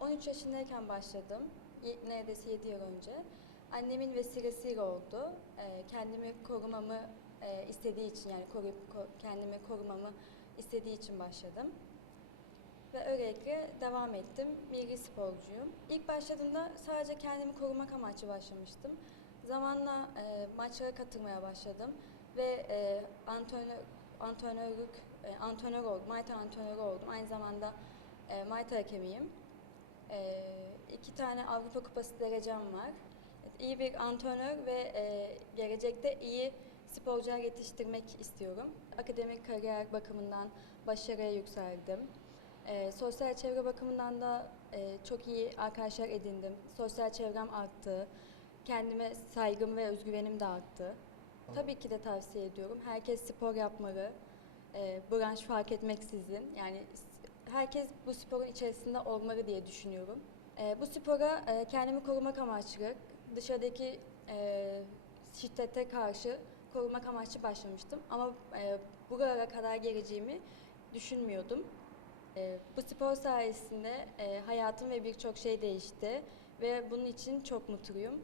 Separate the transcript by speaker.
Speaker 1: 13 yaşındayken başladım. Neredeyse 7 yıl önce. Annemin vesilesiyle oldu. Ee, kendimi korumamı e, istediği için yani koruyup ko- kendimi korumamı istediği için başladım. Ve öylelikle devam ettim. Milli sporcuyum. İlk başladığımda sadece kendimi korumak amaçlı başlamıştım. Zamanla e, maçlara katılmaya başladım ve e, antrenör, antrenörlük, e, antrenör oldum, Muay Thai antrenörü oldum. Aynı zamanda e, Muay Thai hakemiyim. E, iki tane Avrupa Kupası derecem var. İyi bir antrenör ve e, gelecekte iyi sporcular yetiştirmek istiyorum. Akademik kariyer bakımından başarıya yükseldim. E, sosyal çevre bakımından da e, çok iyi arkadaşlar edindim. Sosyal çevrem arttı. Kendime saygım ve özgüvenim de arttı. Tabii ki de tavsiye ediyorum. Herkes spor yapmalı. E, branş fark etmeksizin. Yani herkes bu sporun içerisinde olmalı diye düşünüyorum. E, bu spora e, kendimi korumak amaçlı dışarıdaki e, şiddete karşı korumak amaçlı başlamıştım. Ama e, buralara kadar geleceğimi düşünmüyordum. E, bu spor sayesinde e, hayatım ve birçok şey değişti ve bunun için çok mutluyum.